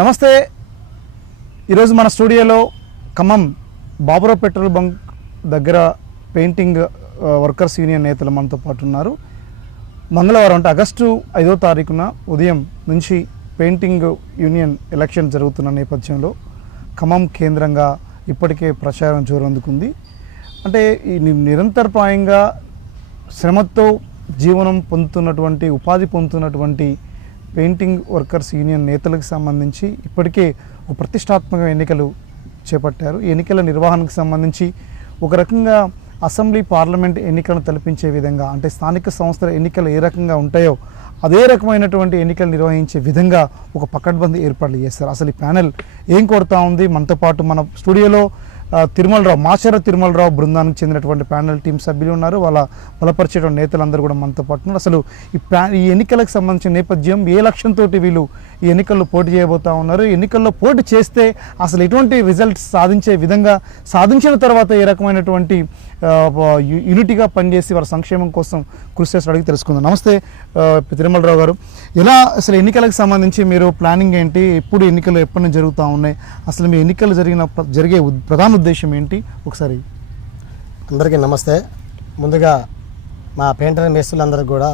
నమస్తే. ఈరోజు మన స్టూడియోలో ఖమ్మం బాబురావు పెట్రోల్ బంక్ దగ్గర పెయింటింగ్ వర్కర్స్ యూనియన్ నేతలు మనతో పాటు ఉన్నారు. మంగళవారం అంటే ఆగస్టు 5వ తారీఖున ఉదయం నుంచి పెయింటింగ్ యూనియన్ ఎలక్షన్ జరుగుతున్న నేపథ్యంలో ఖమ్మం కేంద్రంగా ఇప్పటికే ప్రచారం జోరందుకుంది. అంటే ఈ నిరంతరపాయంగా శ్రమతో జీవనం పొందుతున్నటువంటి, ఉపాధి పొందుతున్నటువంటి పెయింటింగ్ వర్కర్స్ యూనియన్ నేతలకు సంబంధించి ఇప్పటికే ఒక ప్రతిష్టాత్మక ఎన్నికలు చేపట్టారు. ఈ ఎన్నికల నిర్వహణకు సంబంధించి ఒక రకంగా అసెంబ్లీ పార్లమెంట్ ఎన్నికలను తలపించే విధంగా, అంటే స్థానిక సంస్థల ఎన్నికలు ఏ రకంగా ఉంటాయో అదే రకమైనటువంటి ఎన్నికలు నిర్వహించే విధంగా ఒక పకడ్బందీ ఏర్పాట్లు చేస్తారు. అసలు ఈ ప్యానెల్ ఏం కోరుతా ఉంది? మనతో పాటు మన స్టూడియోలో మాచర్ల తిరుమలరావు బృందానికి చెందినటువంటి ప్యానెల్ టీం సభ్యులు ఉన్నారు. వాళ్ళ బలపరిచేటువంటి నేతలందరూ కూడా మనతో పాటు ఉన్నారు. అసలు ఈ ఎన్నికలకు సంబంధించిన నేపథ్యం, ఏ లక్ష్యంతో వీళ్ళు ఈ ఎన్నికల్లో పోటీ చేయబోతా ఉన్నారు, ఎన్నికల్లో పోటీ చేస్తే అసలు ఎటువంటి రిజల్ట్స్ సాధించే విధంగా, సాధించిన తర్వాత ఏ రకమైనటువంటి యూనిటీగా పనిచేసి వారి సంక్షేమం కోసం కృషి చేసి అడిగి తెలుసుకుందాం. నమస్తే తిరుమలరావు గారు, ఎలా అసలు ఎన్నికలకు సంబంధించి మీరు ప్లానింగ్ ఏంటి? ఎప్పుడు ఎన్నికలు ఎప్పటి నుంచి జరుగుతూ ఉన్నాయి? అసలు మీ ఎన్నికలు జరిగే ప్రధాన ఉద్దేశం ఏంటి? ఒకసారి. అందరికీ నమస్తే. ముందుగా మా పెయింటర్ మేస్త్రులందరికీ కూడా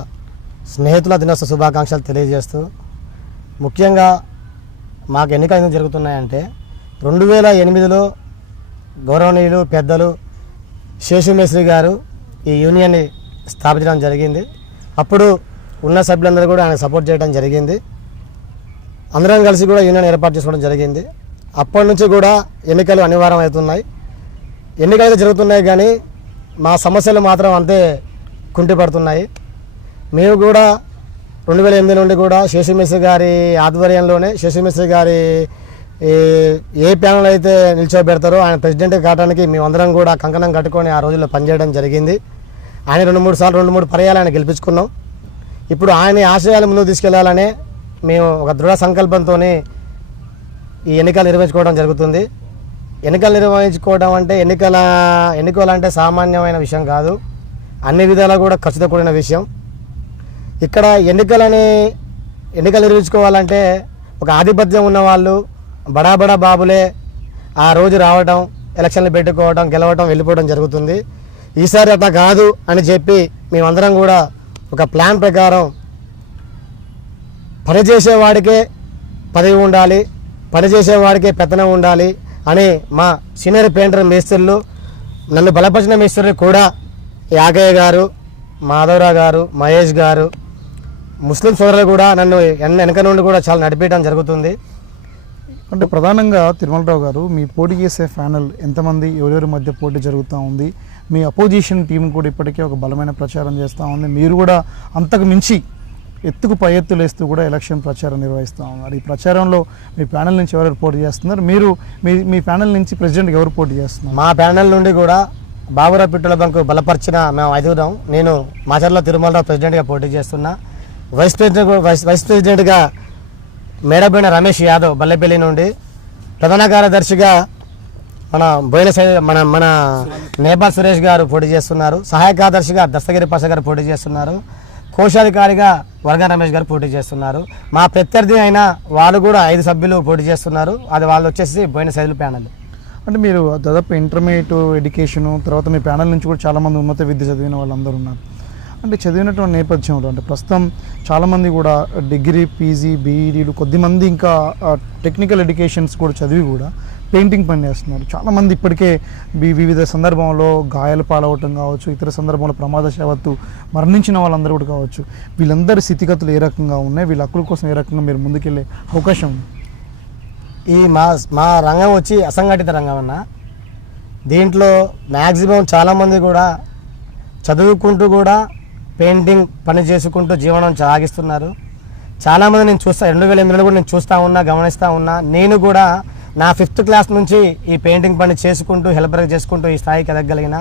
స్నేహితుల దినోత్సవ శుభాకాంక్షలు తెలియజేస్తూ, ముఖ్యంగా మాకు ఎన్నికలు ఎందుకు జరుగుతున్నాయంటే 2008లో గౌరవనీయులు పెద్దలు శేషుమేశ్వరి గారు ఈ యూనియన్ని స్థాపించడం జరిగింది. అప్పుడు ఉన్న సభ్యులందరూ కూడా ఆయన సపోర్ట్ చేయడం జరిగింది. అందరం కలిసి కూడా యూనియన్ ఏర్పాటు చేసుకోవడం జరిగింది. అప్పటి నుంచి కూడా ఎన్నికలు అనివార్యం అవుతున్నాయి. ఎన్నికలు అయితే జరుగుతున్నాయి కానీ మా సమస్యలు మాత్రం అంతే కుంటిపడుతున్నాయి. మేము కూడా 2008 నుండి కూడా శేషుమేశ్వరి గారి ఆధ్వర్యంలోనే, శేషుమేశ్వరి గారి ఏ ప్యానల్ అయితే నిల్చోబెడతారో ఆయన ప్రెసిడెంట్ కావడానికి మేమందరం కూడా కంకణం కట్టుకొని ఆ రోజుల్లో పనిచేయడం జరిగింది. ఆయన 2-3 పర్యాలు ఆయన గెలిపించుకున్నాం. ఇప్పుడు ఆయన ఆశయాలు ముందుకు తీసుకెళ్లాలనే మేము ఒక దృఢ సంకల్పంతో ఈ ఎన్నికలు నిర్వహించుకోవడం జరుగుతుంది. ఎన్నికలు నిర్వహించుకోవడం అంటే ఎన్నికలు అంటే సామాన్యమైన విషయం కాదు, అన్ని విధాలా కూడా ఖర్చుతో కూడిన విషయం. ఇక్కడ ఎన్నికలు నిర్వహించుకోవాలంటే ఒక ఆధిపత్యం ఉన్నవాళ్ళు, బడా బాబులే ఆ రోజు రావడం, ఎలక్షన్లు పెట్టుకోవడం, గెలవడం, వెళ్ళిపోవడం జరుగుతుంది. ఈసారి అట్లా కాదు అని చెప్పి మేమందరం కూడా ఒక ప్లాన్ ప్రకారం పనిచేసేవాడికే పదవి ఉండాలి, పనిచేసేవాడికే పెత్తనం ఉండాలి అని మా సీనియర్ పెయింటర్ మేస్త్రులు, నన్ను బలపరిచిన మేస్త్రులు కూడా యాగయ్య గారు, మాధవరావు గారు, మహేష్ గారు, ముస్లిం సోదరులు కూడా నన్ను వెనక నుండి కూడా చాలా నడిపించడం జరుగుతుంది. అంటే ప్రధానంగా తిరుమలరావు గారు, మీ పోటీ చేసే ప్యానెల్ ఎంతమంది, ఎవరెవరి మధ్య పోటీ జరుగుతూ ఉంది? మీ అపోజిషన్ టీం కూడా ఇప్పటికే ఒక బలమైన ప్రచారం చేస్తూ ఉంది. మీరు కూడా అంతకు మించి ఎత్తుకు పై ఎత్తులు వేస్తూ కూడా ఎలక్షన్ ప్రచారం నిర్వహిస్తూ ఉన్నారు. ఈ ప్రచారంలో మీ ప్యానెల్ నుంచి ఎవరెవరు పోటీ చేస్తున్నారు? మీరు మీ ప్యానెల్ నుంచి ప్రెసిడెంట్గా ఎవరు పోటీ చేస్తున్నారు? మా ప్యానెల్ నుండి కూడా బాబురావు పెట్రోల్ బంక్ బలపరిచిన మేము 5 నేను మాచర్ల తిరుమలరావు ప్రెసిడెంట్గా పోటీ చేస్తున్నా. వైస్ ప్రెసిడెంట్గా మేడబోయిన రమేష్ యాదవ్ బల్లెపల్లి నుండి, ప్రధాన కార్యదర్శిగా మన నేపాల్ సురేష్ గారు పోటీ చేస్తున్నారు, సహాయ కార్యదర్శిగా దస్తగిరి పాషా గారు పోటీ చేస్తున్నారు, కోశాధికారిగా వర్గా రమేష్ గారు పోటీ చేస్తున్నారు. మా ప్రత్యర్థి అయిన వాళ్ళు కూడా 5 సభ్యులు పోటీ చేస్తున్నారు. అది వాళ్ళు వచ్చేసి బోయిన సైజుల ప్యానల్. అంటే మీరు దాదాపు ఇంటర్మీడియట్ ఎడ్యుకేషను, తర్వాత మీ ప్యానల్ నుంచి కూడా చాలామంది ఉన్నత విద్య చదివిన వాళ్ళందరూ ఉన్నారు. అంటే చదివినటువంటి నేపథ్యంలో అంటే ప్రస్తుతం చాలామంది కూడా డిగ్రీ, పీజీ, బీఈడీలు, కొద్దిమంది ఇంకా టెక్నికల్ ఎడ్యుకేషన్స్ కూడా చదివి కూడా పెయింటింగ్ పని చేస్తున్నారు. చాలామంది ఇప్పటికే వివిధ సందర్భంలో గాయాలు పాలవటం కావచ్చు, ఇతర సందర్భంలో ప్రమాదశావత్తు మరణించిన వాళ్ళందరూ కూడా కావచ్చు. వీళ్ళందరి స్థితిగతులు ఏ రకంగా ఉన్నాయి? వీళ్ళ హక్కుల కోసం ఏ రకంగా మీరు ముందుకెళ్ళే అవకాశం ఉంది? ఈ మా రంగం వచ్చి అసంఘటిత రంగం అన్న. దీంట్లో మ్యాక్సిమం చాలామంది కూడా చదువుకుంటూ కూడా పెయింటింగ్ పని చేసుకుంటూ జీవనం సాగిస్తున్నారు. చాలామంది నేను చూస్తా, 2008లో కూడా నేను చూస్తూ ఉన్నా, గమనిస్తూ ఉన్నా. నేను కూడా నా 5th క్లాస్ నుంచి ఈ పెయింటింగ్ పని చేసుకుంటూ, హెల్పర్గా చేసుకుంటూ ఈ స్థాయికి ఎదగలిగిన.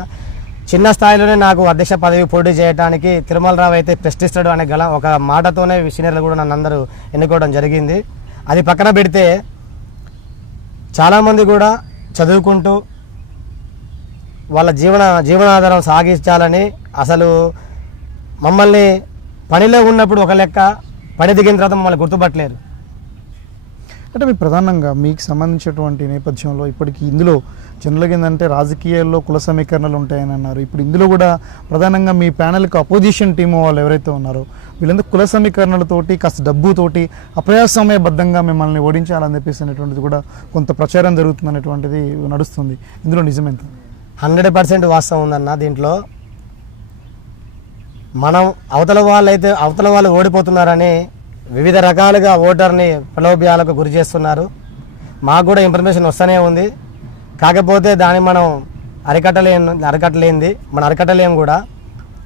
చిన్న స్థాయిలోనే నాకు అధ్యక్ష పదవి పోటీ చేయడానికి తిరుమలరావు అయితే ప్రశ్నిస్తాడు అనే ఒక మాటతోనే సీనియర్లు కూడా నన్ను అందరూ ఎన్నుకోవడం జరిగింది. అది పక్కన పెడితే చాలామంది కూడా చదువుకుంటూ వాళ్ళ జీవనాధారం సాగించాలని, అసలు మమ్మల్ని పనిలో ఉన్నప్పుడు ఒక లెక్క, పని దిగిన తర్వాత మమ్మల్ని గుర్తుపట్టలేరు. అంటే మీ ప్రధానంగా మీకు సంబంధించినటువంటి నేపథ్యంలో ఇప్పటికి ఇందులో జనరల్గా ఏంటంటే రాజకీయాల్లో కుల సమీకరణలు ఉంటాయని అన్నారు. ఇప్పుడు ఇందులో కూడా ప్రధానంగా మీ ప్యానెల్కి అపోజిషన్ టీము వాళ్ళు ఎవరైతే ఉన్నారో వీళ్ళందరూ కుల సమీకరణలతోటి కాస్త డబ్బుతోటి అప్రజాస్వామ్యబద్ధంగా మిమ్మల్ని ఓడించాలని చెప్పేసి అనేటువంటిది కూడా కొంత ప్రచారం జరుగుతుందనేటువంటిది నడుస్తుంది. ఇందులో నిజమేంత? 100% వాస్తవం ఉందన్న. దీంట్లో మనం అవతల వాళ్ళు ఓడిపోతున్నారని వివిధ రకాలుగా ఓటర్ని ప్రలోభ్యాలకు గురి చేస్తున్నారు. మాకు కూడా ఇన్ఫర్మేషన్ వస్తూనే ఉంది. కాకపోతే దాన్ని మనం అరికట్టలేం కూడా.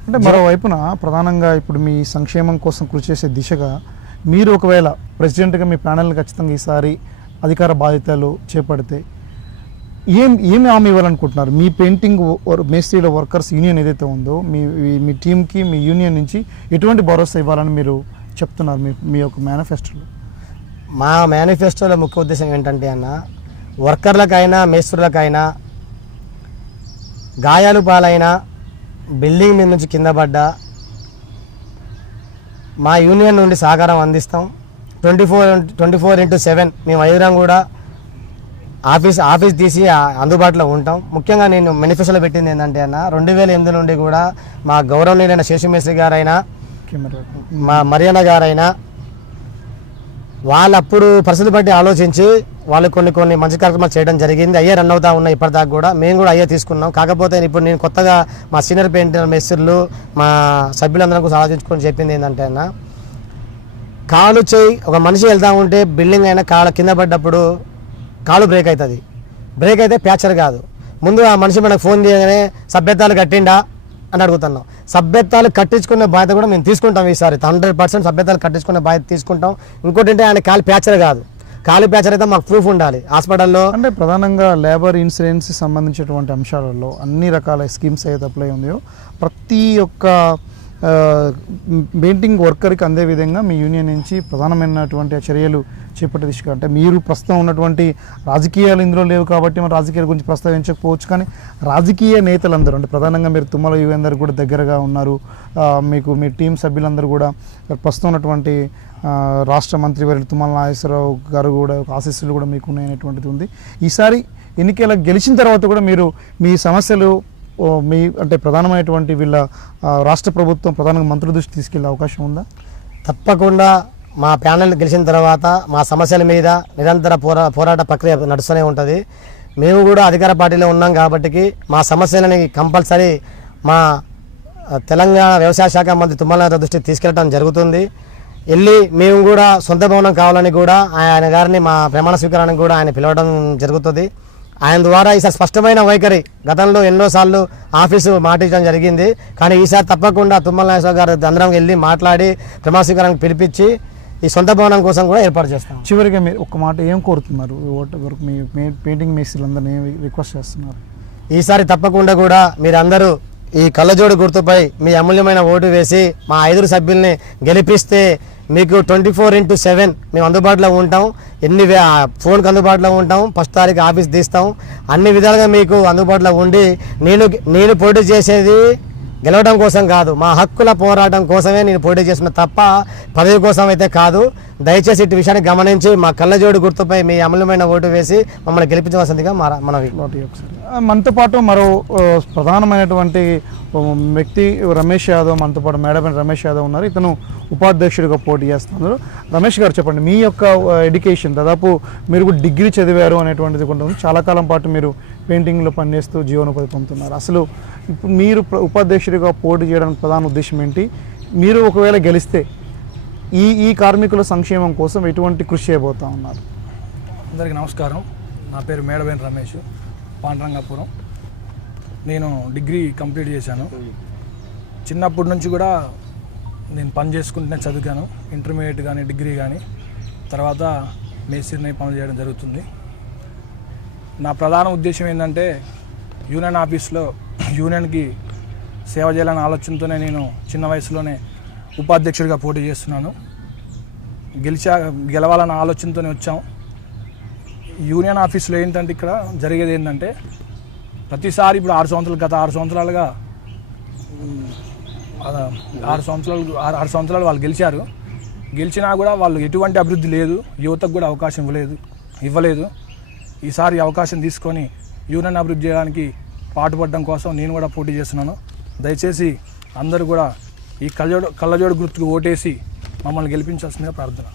అంటే మరోవైపున ప్రధానంగా ఇప్పుడు మీ సంక్షేమం కోసం కృషి చేసే దిశగా మీరు ఒకవేళ ప్రెసిడెంట్గా మీ ప్యానెల్ని ఖచ్చితంగా ఈసారి అధికార బాధ్యతలు చేపడితే ఏమి హామీ ఇవ్వాలనుకుంటున్నారు? మీ పెయింటింగ్ మేస్త్రీల వర్కర్స్ యూనియన్ ఏదైతే ఉందో మీ టీంకి మీ యూనియన్ నుంచి ఎటువంటి భరోసా ఇవ్వాలని మీరు చెప్తున్నారు మీ యొక్క మేనిఫెస్టోలో? మా మేనిఫెస్టోలో ముఖ్య ఉద్దేశం ఏంటంటే అన్న, వర్కర్లకైనా మేస్త్రులకైనా గాయాలు పాలైనా బిల్డింగ్ మీద నుంచి కింద పడ్డా మా యూనియన్ నుండి సహకారం అందిస్తాం. 24/7 మేము ఐదురం కూడా ఆఫీస్ తీసి అందుబాటులో ఉంటాం. ముఖ్యంగా నేను మేనిఫెస్టోలో పెట్టింది ఏంటంటే అన్న, 2008 నుండి కూడా మా గౌరవనీయులైన శేషుమేశ్వరి గారైనా మా మరియన్న గారైనా వాళ్ళప్పుడు పరిస్థితి బట్టి ఆలోచించి వాళ్ళు కొన్ని మంచి కార్యక్రమాలు చేయడం జరిగింది. అయ్యే రన్ అవుతా ఉన్నాయి ఇప్పటిదాకా కూడా. మేము కూడా అయ్యే తీసుకున్నాం. కాకపోతే ఇప్పుడు నేను కొత్తగా మా సీనియర్ పెయింటర్ మేస్త్రులు మా సభ్యులందరం కూడా ఆలోచించుకొని చెప్పింది ఏంటంటే అన్న, కాలు చేయి ఒక మనిషి వెళ్తూ ఉంటే బిల్డింగ్ అయినా కాలు కింద పడ్డప్పుడు కాలు బ్రేక్ అవుతుంది. బ్రేక్ అయితే ప్యాచర్ కాదు. ముందు ఆ మనిషి మనకు ఫోన్ చేయగానే సభ్యత్వాలు కట్టిండా అని అడుగుతున్నాం. సభ్యత్వాలు కట్టించుకునే బాధ్యత కూడా మేము తీసుకుంటాం. ఈసారి 100% సభ్యత్వాలు కట్టించుకునే బాధ్యత తీసుకుంటాం. ఇంకోటి అంటే ఆయన కాలు ప్యాచర్ కాదు, కాలు ప్యాచర్ అయితే మాకు ప్రూఫ్ ఉండాలి హాస్పిటల్లో. అంటే ప్రధానంగా లేబర్ ఇన్సూరెన్స్ సంబంధించినటువంటి అంశాలలో అన్ని రకాల స్కీమ్స్ ఏదైతే అప్లై ఉన్నాయో ప్రతి ఒక్క పెయింటింగ్ వర్కర్కి అందే విధంగా మీ యూనియన్ నుంచి ప్రధానమైనటువంటి చర్యలు చేపట్టే దిశగా, అంటే మీరు ప్రస్తుతం ఉన్నటువంటి రాజకీయాలు ఇందులో లేవు కాబట్టి మన రాజకీయాల గురించి ప్రస్తావించకపోవచ్చు, కానీ రాజకీయ నేతలందరూ అంటే ప్రధానంగా మీరు తుమ్మల యువేందర్ కూడా దగ్గరగా ఉన్నారు. మీకు మీ టీం సభ్యులందరూ కూడా ప్రస్తుతం ఉన్నటువంటి రాష్ట్ర మంత్రివర్యులు తుమ్మల నాగేశ్వరరావు గారు కూడా ఆశీస్సులు కూడా మీకు ఉన్నాయనేటువంటిది ఉంది. ఈసారి ఎన్నికల గెలిచిన తర్వాత కూడా మీరు మీ సమస్యలు మీ అంటే ప్రధానమైనటువంటి వీళ్ళ రాష్ట్ర ప్రభుత్వం ప్రధానంగా మంత్రుల దృష్టి తీసుకెళ్లే అవకాశం ఉందా? తప్పకుండా మా ప్యానెల్ గెలిచిన తర్వాత మా సమస్యల మీద నిరంతర పోరాట ప్రక్రియ నడుస్తూనే ఉంటుంది. మేము కూడా అధికార పార్టీలో ఉన్నాం కాబట్టి మా సమస్యలని కంపల్సరీ మా తెలంగాణ వ్యవసాయ శాఖ మంత్రి తుమ్మల నాగేశ్వరరావు దృష్టికి తీసుకెళ్ళడం జరుగుతుంది. వెళ్ళి మేము కూడా సొంత భవనం కావాలని కూడా ఆయన గారిని మా ప్రమాణ స్వీకారానికి కూడా ఆయన పిలవడం జరుగుతుంది. ఆయన ద్వారా ఈసారి స్పష్టమైన వైఖరి, గతంలో ఎన్నోసార్లు ఆఫీసు మాటించడం జరిగింది, కానీ ఈసారి తప్పకుండా తుమ్మల నాగేశ్వరరావు గారు అందరం వెళ్ళి మాట్లాడి ప్రమాణ స్వీకారానికి పిలిపించి ఈ సొంత భవనం కోసం కూడా ఏర్పాటు చేస్తాం. చివరిగా మీరు ఒక మాట ఏం కోరుతున్నారు? మీ పెయింటింగ్ మేస్త్రీలందరినీ రిక్వెస్ట్ చేస్తున్నారు? ఈసారి తప్పకుండా కూడా మీరందరూ ఈ కళ్ళజోడు గుర్తుపై మీ అమూల్యమైన ఓటు వేసి మా 5 సభ్యుల్ని గెలిపిస్తే మీకు 24/7 మేము అందుబాటులో ఉంటాం. ఫోన్కి అందుబాటులో ఉంటాం. 1వ తారీఖు ఆఫీస్ తీస్తాం. అన్ని విధాలుగా మీకు అందుబాటులో ఉండి నేను పోటీ చేసేది గెలవడం కోసం కాదు, మా హక్కుల పోరాటం కోసమే నేను పోటీ చేస్తున్నా తప్ప పదవి కోసం అయితే కాదు. దయచేసి ఇటు విషయాన్ని గమనించి మా కళ్ళజోడు గుర్తుపై మీ అమూల్యమైన ఓటు వేసి మమ్మల్ని గెలిపించవలసిందిగా మనవి. మనతో పాటు మరో ప్రధానమైనటువంటి వ్యక్తి రమేష్ యాదవ్, మనతో పాటు మేడపైన రమేష్ యాదవ్ ఉన్నారు. ఇతను ఉపాధ్యక్షుడిగా పోటీ చేస్తున్నారు. రమేష్ గారు చెప్పండి, మీ యొక్క ఎడ్యుకేషన్ దాదాపు మీరు కూడా డిగ్రీ చదివారు అనేటువంటిది కొంత చాలా కాలం పాటు మీరు పెయింటింగ్లో పనిచేస్తూ జీవనోపాధి పొందుతున్నారు. అసలు ఇప్పుడు మీరు ఉపాధ్యక్షుడిగా పోటీ చేయడానికి ప్రధాన ఉద్దేశం ఏంటి? మీరు ఒకవేళ గెలిస్తే ఈ కార్మికుల సంక్షేమం కోసం ఎటువంటి కృషి చేయబోతా ఉన్నారు? అందరికీ నమస్కారం. నా పేరు మేడపైన రమేష్, పాండ్రంగాపురం. నేను డిగ్రీ కంప్లీట్ చేశాను. చిన్నప్పటి నుంచి కూడా నేను పని చేసుకుంటూనే చదివాను. ఇంటర్మీడియట్ కానీ డిగ్రీ కానీ, తర్వాత మేస్త్రిని పనులు చేయడం జరుగుతుంది. నా ప్రధాన ఉద్దేశం ఏంటంటే యూనియన్ ఆఫీస్లో యూనియన్కి సేవ చేయాలనే ఆలోచనతోనే నేను చిన్న వయసులోనే ఉపాధ్యక్షుడిగా పోటీ చేస్తున్నాను. గెలవాలన్న ఆలోచనతోనే వచ్చాం. యూనియన్ ఆఫీస్లో ఏంటంటే ఇక్కడ జరిగేది ఏంటంటే ప్రతిసారి ఇప్పుడు గత 6 సంవత్సరాలుగా ఆరు సంవత్సరాలు వాళ్ళు గెలిచినా కూడా వాళ్ళు ఎటువంటి అభివృద్ధి లేదు, యువతకు కూడా అవకాశం ఇవ్వలేదు. ఈసారి అవకాశం తీసుకొని యూనియన్ అభివృద్ధి చేయడానికి పాటుపడడం కోసం నేను కూడా పోటీ చేస్తున్నాను. దయచేసి అందరూ కూడా ఈ కళ్ళజోడు గుర్తుకు ఓటేసి మమ్మల్ని గెలిపించాల్సిందిగా ప్రార్థన.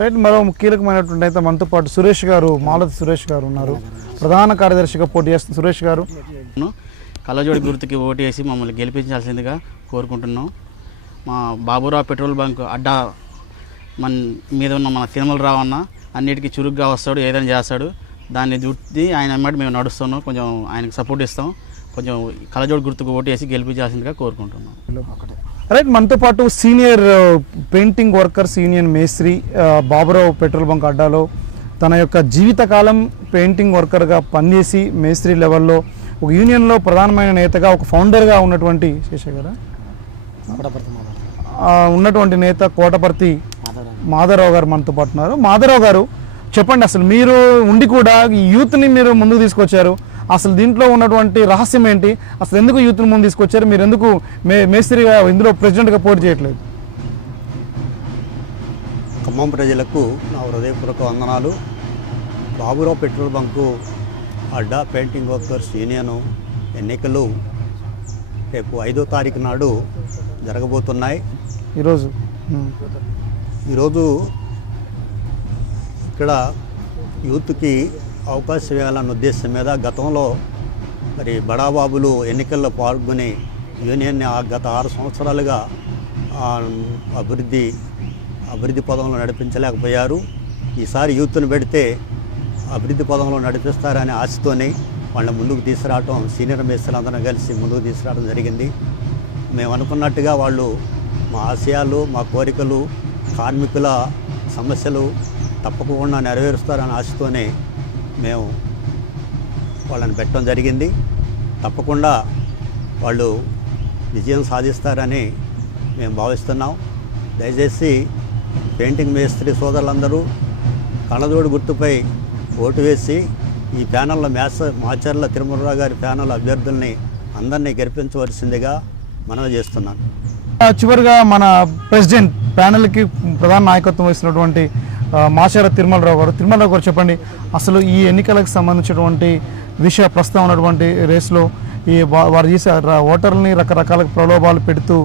రైట్, మరో కీలకమైనటువంటి అయితే మనతో పాటు సురేష్ గారు, మాలతి సురేష్ గారు ఉన్నారు. ప్రధాన కార్యదర్శిగా పోటీ చేస్తున్న సురేష్ గారు, కళ్ళజోడి గుర్తుకి ఓటు వేసి మమ్మల్ని గెలిపించాల్సిందిగా కోరుకుంటున్నాం. మా బాబురావు పెట్రోల్ బంక్ అడ్డా మన మీద ఉన్న మన తిరుమలరావు అన్న అన్నిటికీ చురుగ్గా వస్తాడు, ఏదైనా చేస్తాడు. దాన్ని చుట్టి ఆయన వెంబడి మేము నడుస్తున్నాం. కొంచెం ఆయనకు సపోర్ట్ ఇస్తాం. కొంచెం కళ్ళజోడి గుర్తుకు ఓటు వేసి గెలిపించాల్సిందిగా కోరుకుంటున్నాం. రైట్, మనతో పాటు సీనియర్ పెయింటింగ్ వర్కర్స్ యూనియన్ మేస్త్రి బాబురావు పెట్రోల్ బంక్ అడ్డాలో తన యొక్క జీవితకాలం పెయింటింగ్ వర్కర్గా పనిచేసి మేస్త్రి లెవెల్లో ఒక యూనియన్లో ప్రధానమైన నేతగా, ఒక ఫౌండర్గా ఉన్నటువంటి శేషయ్య గారు ఉన్నటువంటి నేత కోటపర్తి మాధవరావు గారు మనతో పాటు ఉన్నారు. మాధవరావు గారు, చెప్పండి, అసలు మీరు ఉండి కూడా ఈ యూత్ని మీరు ముందుకు తీసుకొచ్చారు. అసలు దీంట్లో ఉన్నటువంటి రహస్యం ఏంటి? అసలు ఎందుకు యూత్ని ముందు తీసుకొచ్చారు? మీరు ఎందుకు మేస్త్రిగా ఇందులో ప్రెసిడెంట్గా పోటీ చేయట్లేదు? ఖమ్మం ప్రజలకు నా హృదయపూర్వక వందనాలు. బాబురావు పెట్రోల్ బంకు అడ్డా పెయింటింగ్ వర్కర్స్ యూనియన్ ఎన్నికలు రేపు 5వ తారీఖు నాడు జరగబోతున్నాయి. ఈరోజు ఇక్కడ యూత్కి అవకాశం ఇవ్వాలన్న ఉద్దేశం మీద గతంలో మరి బడాబాబులు ఎన్నికల్లో పాల్గొని యూనియన్ని గత 6 సంవత్సరాలుగా అభివృద్ధి పదంలో నడిపించలేకపోయారు. ఈసారి యూత్ను పెడితే అభివృద్ధి పదంలో నడిపిస్తారనే ఆశతోనే వాళ్ళని ముందుకు తీసుకురావటం, సీనియర్ మేస్త్రులందరం కలిసి ముందుకు తీసుకురావడం జరిగింది. మేము అనుకున్నట్టుగా వాళ్ళు మా ఆశయాలు, మా కోరికలు, కార్మికుల సమస్యలు తప్పకుండా నెరవేరుస్తారనే ఆశతోనే మేము వాళ్ళని పెట్టడం జరిగింది. తప్పకుండా వాళ్ళు విజయం సాధిస్తారని మేము భావిస్తున్నాం. దయచేసి పెయింటింగ్ మేస్త్రి సోదరులందరూ కళ్ళజోడు గుర్తుపై ఓటు వేసి ఈ ప్యానెల్లో మాచర్ల తిరుమలరావు గారి ప్యానెల్ అభ్యర్థుల్ని అందరినీ గెలిపించవలసిందిగా మనవి చేస్తున్నాను. చివరిగా మన ప్రెసిడెంట్ ప్యానెల్కి ప్రధాన నాయకత్వం వహిస్తున్నటువంటి మాచర్ల తిరుమలరావు గారు చెప్పండి, అసలు ఈ ఎన్నికలకు సంబంధించినటువంటి ప్రస్తుతం ఉన్నటువంటి రేస్లో ఈ వారు చేసే ఓటర్లని రకరకాల ప్రలోభాలు పెడుతూ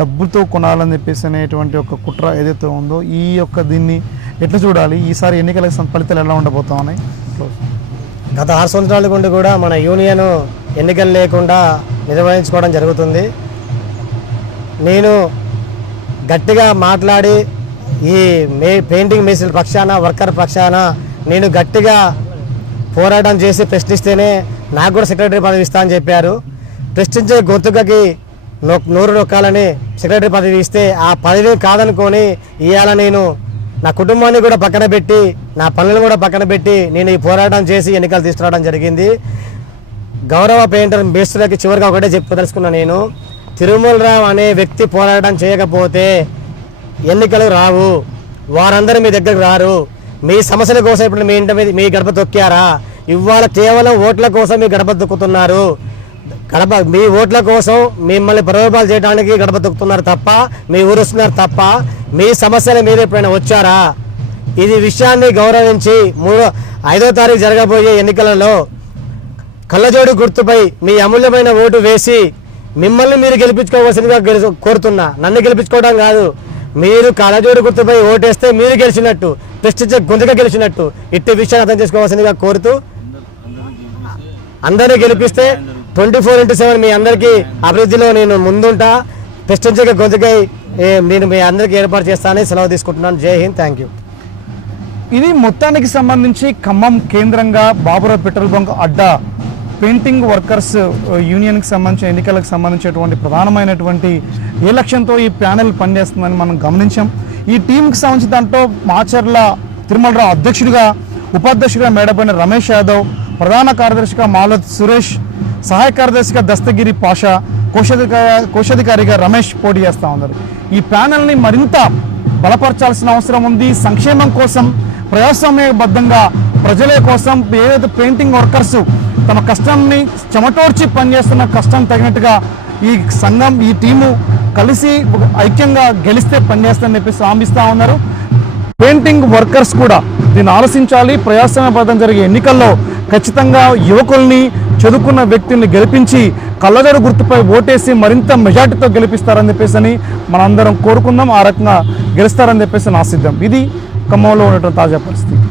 డబ్బుతో కొనాలని చెప్పేసి అనేటువంటి ఒక కుట్ర ఏదైతే ఉందో, ఈ యొక్క దీన్ని ఎట్లా చూడాలి? ఈసారి ఎన్నికలకు ఫలితాలు ఎలా ఉండబోతా ఉన్నాయి? గత 6 సంవత్సరాల నుండి కూడా మన యూనియన్ ఎన్నికలు లేకుండా నిర్వహించుకోవడం జరుగుతుంది. నేను గట్టిగా మాట్లాడి ఈ పెయింటింగ్ మేస్త్రుల పక్షాన, వర్కర్ పక్షాన నేను గట్టిగా పోరాటం చేసి ప్రశ్నిస్తేనే నాకు కూడా సెక్రటరీ పదవి ఇస్తా అని చెప్పారు. ప్రశ్నించే గొంతుకకి నోరు నొక్కాలని సెక్రటరీ పదవి ఇస్తే ఆ పదవి కాదనుకొని ఇవాళ నేను నా కుటుంబాన్ని కూడా పక్కన పెట్టి, నా పనులను కూడా పక్కన పెట్టి నేను ఈ పోరాటం చేసి ఎన్నికలు తీసుకురావడం జరిగింది. గౌరవ పెయింటర్ మేస్త్రులకి చివరిగా ఒకటే చెప్పదలుచుకున్నా, నేను తిరుమలరావు అనే వ్యక్తి పోరాటం చేయకపోతే ఎన్నికలు రావు, వారందరూ మీ దగ్గరకు రారు. మీ సమస్యల కోసం ఇప్పుడు మీ ఇంటి మీద మీ గడప తొక్కారా? ఇవాళ కేవలం ఓట్ల కోసం మీ గడప తొక్కుతున్నారు. మీ ఓట్ల కోసం మిమ్మల్ని ప్రలోభాలు చేయడానికి గడప తొక్కుతున్నారు తప్ప, మీ ఊరుస్తున్నారు తప్ప, మీ సమస్యల మీద ఎప్పుడైనా వచ్చారా? ఇది విషయాన్ని గౌరవించి 5వ తారీఖు జరగబోయే ఎన్నికలలో కళ్ళజోడు గుర్తుపై మీ అమూల్యమైన ఓటు వేసి మిమ్మల్ని మీరు గెలిపించుకోవాల్సిందిగా కోరుతున్నా. నన్ను గెలిపించుకోవడం కాదు, మీరు కళ్ళజోడు గుర్తుపై ఓటేస్తే మీరు గెలిచినట్టు, ప్రశ్నించే గొంతుగా గెలిచినట్టు. ఇట్టి విషయాన్ని అర్థం చేసుకోవాల్సిందిగా కోరుతూ, అందరినీ గెలిపిస్తే 24/7 మీ అందరికీ అభివృద్ధిలో నేను ముందుంటా. ప్రశ్నించే గొంతుకై నేను మీ అందరికీ ఏర్పాటు చేస్తానని సెలవు తీసుకుంటున్నాను. జై హింద్, థ్యాంక్ యూ. ఇది మొత్తానికి సంబంధించి ఖమ్మం కేంద్రంగా బాబురావు పెట్రోల్ బంక్ అడ్డా పెయింటింగ్ వర్కర్స్ యూనియన్కి సంబంధించిన ఎన్నికలకు సంబంధించినటువంటి ప్రధానమైనటువంటి ఏ లక్ష్యంతో ఈ ప్యానెల్ పనిచేస్తుందని మనం గమనించాం. ఈ టీంకి సంబంధించిన దాంట్లో మాచర్ల తిరుమలరావు అధ్యక్షుడిగా, ఉపాధ్యక్షుడిగా మేడపైన రమేష్ యాదవ్, ప్రధాన కార్యదర్శిగా మాలత్ సురేష్, సహాయ కార్యదర్శిగా దస్తగిరి పాషా, కోశాధికారిగా రమేష్ పోటీ చేస్తూ ఉన్నారు. ఈ ప్యానెల్ని మరింత బలపరచాల్సిన అవసరం ఉంది. సంక్షేమం కోసం, ప్రజాస్వామ్యబద్ధంగా ప్రజల కోసం ఏదైతే పెయింటింగ్ వర్కర్స్ తమ కష్టాన్ని చెమటోర్చి పనిచేస్తున్న కష్టం తగినట్టుగా ఈ సంఘం, ఈ టీము కలిసి ఐక్యంగా గెలిస్తే పనిచేస్తారని చెప్పేసి హామీస్తూ ఉన్నారు. పెయింటింగ్ వర్కర్స్ కూడా దీన్ని ఆలోచించాలి. ప్రజాస్వామ్యబద్ధం జరిగే ఎన్నికల్లో ఖచ్చితంగా యువకుల్ని, చదువుకున్న వ్యక్తుల్ని గెలిపించి కళ్ళజోడు గుర్తుపై ఓటేసి మరింత మెజార్టీతో గెలిపిస్తారని చెప్పేసి మనందరం కోరుకుందాం. ఆ రకంగా గెలుస్తారని చెప్పేసి ఆశిద్దాం. ఇది ఖమ్మంలో ఉన్నటువంటి తాజా పరిస్థితి.